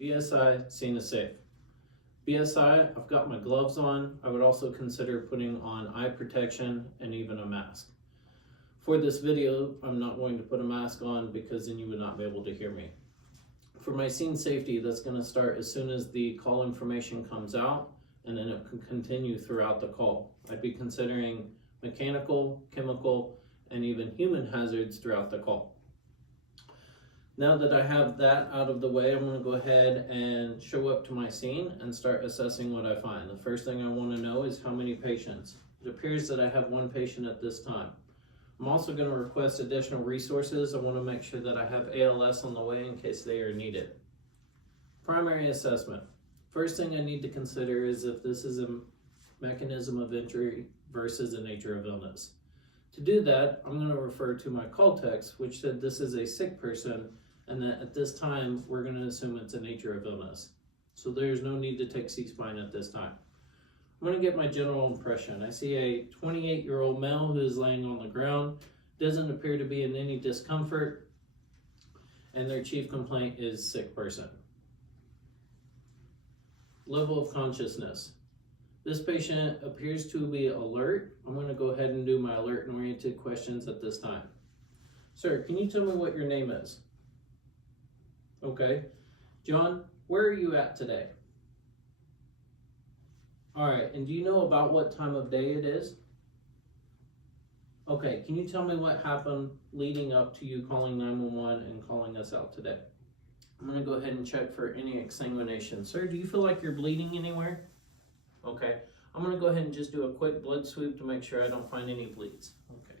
BSI, seen as safe. BSI, I've got my gloves on. I would also consider putting on eye protection and even a mask. For this video, I'm not going to put a mask on because then you would not be able to hear me. For my scene safety, that's going to start as soon as the call information comes out, and then it can continue throughout the call. I'd be considering mechanical, chemical, and even human hazards throughout the call. Now that I have that out of the way, I'm going to go ahead and show up to my scene and start assessing what I find. The first thing I want to know is how many patients. It appears that I have one patient at this time. I'm also going to request additional resources. I want to make sure that I have ALS on the way in case they are needed. Primary assessment. First thing I need to consider is if this is a mechanism of injury versus the nature of illness. To do that, I'm going to refer to my call text, which said this is a sick person, and that at this time, we're going to assume it's a nature of illness. So there's no need to take C-spine at this time. I'm going to get my general impression. I see a 28-year-old male who is laying on the ground, doesn't appear to be in any discomfort, and their chief complaint is sick person. Level of consciousness. This patient appears to be alert. I'm going to go ahead and do my alert and oriented questions at this time. Sir, can you tell me what your name is? Okay. John, where are you at today? All right, and do you know about what time of day it is? Okay, can you tell me what happened leading up to you calling 911 and calling us out today? I'm going to go ahead and check for any exsanguination. Sir, do you feel like you're bleeding anywhere? Okay, I'm going to go ahead and just do a quick blood sweep to make sure I don't find any bleeds. Okay,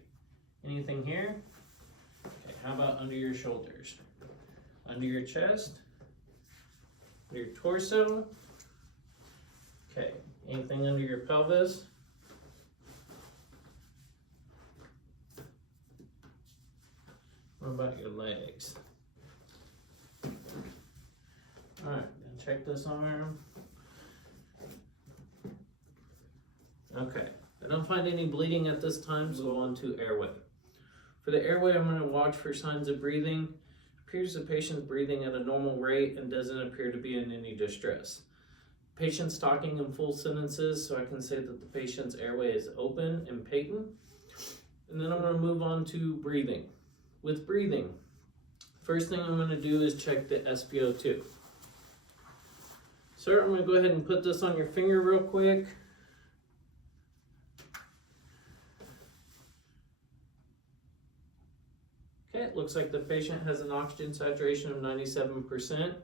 anything here? Okay, how about under your shoulders? Under your chest? Under your torso? Okay, anything under your pelvis? What about your legs? All right, then check this arm. Okay, I don't find any bleeding at this time, so on to airway. For the airway, I'm going to watch for signs of breathing. It appears the patient's breathing at a normal rate and doesn't appear to be in any distress. Patient's talking in full sentences, so I can say that the patient's airway is open and patent. And then I'm going to move on to breathing. With breathing, first thing I'm going to do is check the SpO2. Sir, I'm going to go ahead and put this on your finger real quick. Okay, it looks like the patient has an oxygen saturation of 97%.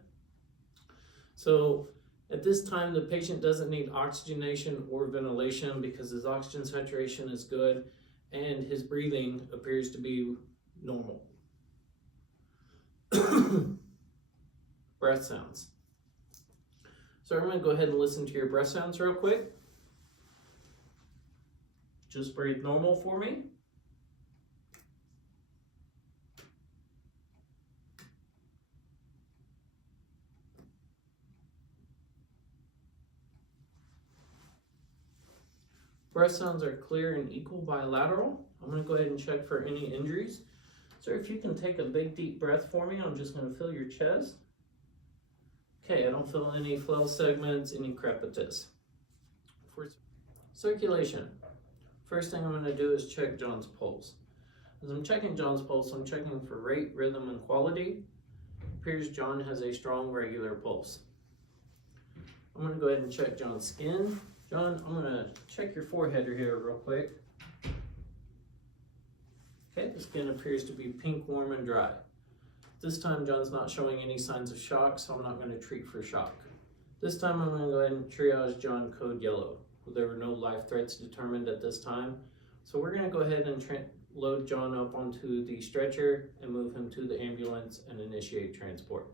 So at this time, the patient doesn't need oxygenation or ventilation because his oxygen saturation is good and his breathing appears to be normal. Breath sounds. So I'm going to go ahead and listen to your breath sounds real quick. Just breathe normal for me. Breath sounds are clear and equal bilateral. I'm going to go ahead and check for any injuries. Sir, if you can take a big deep breath for me, I'm just going to fill your chest. Okay, I don't feel any flail segments, any crepitus. For circulation, first thing I'm going to do is check John's pulse. As I'm checking John's pulse, I'm checking for rate, rhythm, and quality. It appears John has a strong, regular pulse. I'm going to go ahead and check John's skin. John, I'm going to check your forehead here real quick. Okay, the skin appears to be pink, warm, and dry. This time, John's not showing any signs of shock, so I'm not going to treat for shock. This time, I'm going to go ahead and triage John code yellow. There were no life threats determined at this time. So we're going to go ahead and load John up onto the stretcher and move him to the ambulance and initiate transport.